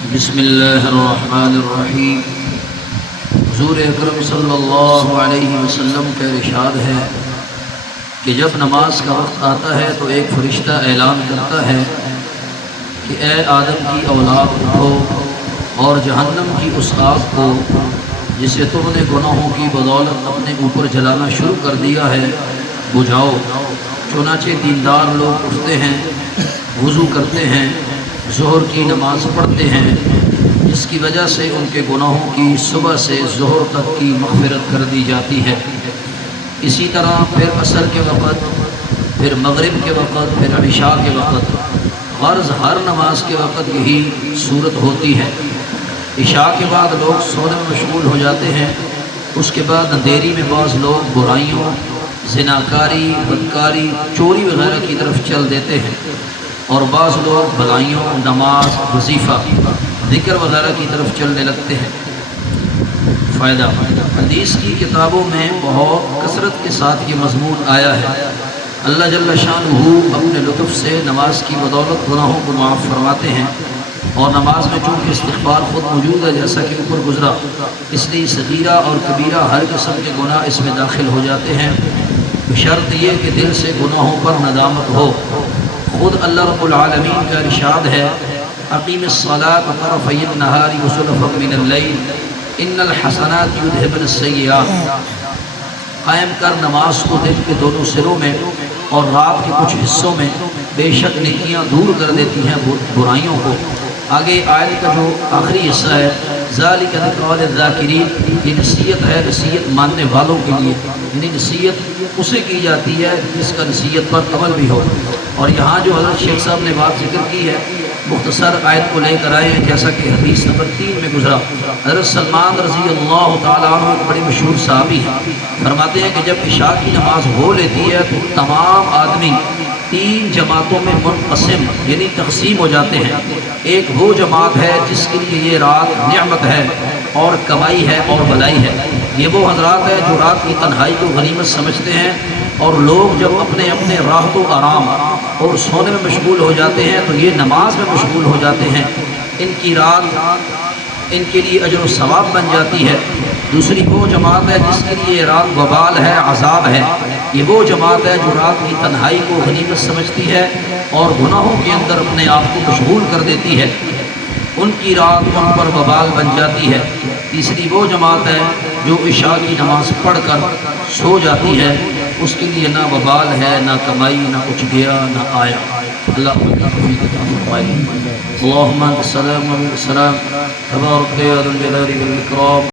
بسم اللہ الرحمن الرحیم۔ حضور اکرم صلی اللہ علیہ وسلم کا ارشاد ہے کہ جب نماز کا وقت آتا ہے تو ایک فرشتہ اعلان کرتا ہے کہ اے آدم کی اولاد اٹھو اور جہنم کی اس آگ کو جسے تم نے گناہوں کی بدولت اپنے اوپر جلانا شروع کر دیا ہے بجھاؤ۔ چنانچہ دیندار لوگ اٹھتے ہیں، وضو کرتے ہیں، ظہر کی نماز پڑھتے ہیں، جس کی وجہ سے ان کے گناہوں کی صبح سے ظہر تک کی مغفرت کر دی جاتی ہے۔ اسی طرح پھر عصر کے وقت، پھر مغرب کے وقت، پھر عشاء کے وقت، غرض ہر نماز کے وقت یہی صورت ہوتی ہے۔ عشاء کے بعد لوگ سونے میں مشغول ہو جاتے ہیں، اس کے بعد اندھیری میں بعض لوگ برائیوں، زناکاری، بدکاری، چوری وغیرہ کی طرف چل دیتے ہیں، اور بعض لوگ بھلائیوں، نماز، وظیفہ، ذکر وغیرہ کی طرف چلنے لگتے ہیں۔ فائدہ: حدیث کی کتابوں میں بہت کثرت کے ساتھ یہ مضمون آیا ہے۔ اللہ جل شانہ اپنے لطف سے نماز کی بدولت گناہوں کو معاف فرماتے ہیں، اور نماز میں چونکہ استغفار خود موجود ہے جیسا کہ اوپر گزرا، اس لیے صغیرہ اور کبیرہ ہر قسم کے گناہ اس میں داخل ہو جاتے ہیں، بشرط یہ کہ دل سے گناہوں پر ندامت ہو۔ خود اللہ رب العالمین کا ارشاد ہے: اقیم الصلاۃ طرفی النہار وزلفا من اللیل ان الحسنات یذہبن السیئات۔ قائم کر نماز کو دن کے دونوں سروں میں اور رات کے کچھ حصوں میں، بے شک نیکیاں دور کر دیتی ہیں برائیوں کو۔ آگے آیت کا جو آخری حصہ ہے، ذالک ذکریٰ للذاکرین، یہ نصیحت ہے نصیحت ماننے والوں کے لیے، یعنی نصیحت اسے کی جاتی ہے جس کا نصیحت پر عمل بھی ہو۔ اور یہاں جو حضرت شیخ صاحب نے بات ذکر کی ہے، مختصر آیت کو لے کر آئے ہیں، جیسا کہ حدیث نمبر 3 میں گزرا۔ حضرت سلمان رضی اللہ تعالیٰ عنہ ایک بڑے مشہور صحابی ہیں، فرماتے ہیں کہ جب عشاء کی نماز ہو لیتی ہے تو تمام آدمی 3 جماعتوں میں منقسم یعنی تقسیم ہو جاتے ہیں۔ ایک وہ جماعت ہے جس کے لیے یہ رات نعمت ہے اور کمائی ہے اور بھلائی ہے۔ یہ وہ حضرات ہیں جو رات کی تنہائی کو غنیمت سمجھتے ہیں، اور لوگ جب اپنے اپنے راحت و آرام اور سونے میں مشغول ہو جاتے ہیں تو یہ نماز میں مشغول ہو جاتے ہیں۔ ان کی رات ان کے لیے اجر و ثواب بن جاتی ہے۔ دوسری وہ جماعت ہے جس کے لیے رات وبال ہے، عذاب ہے۔ یہ وہ جماعت ہے جو رات کی تنہائی کو غنیمت سمجھتی ہے اور گناہوں کے اندر اپنے آپ کو مشغول کر دیتی ہے، ان کی رات ان پر وبال بن جاتی ہے۔ تیسری وہ جماعت ہے جو عشاء کی نماز پڑھ کر سو جاتی ہے، اس کے لیے نہ وبال ہے، نہ کمائی، نہ کچھ گیا نہ آیا۔ اللہ توفیق عطا فرمائے۔ اللہم انت السلام و منک السلام، تبارک یا ذا الجلال والاکرام۔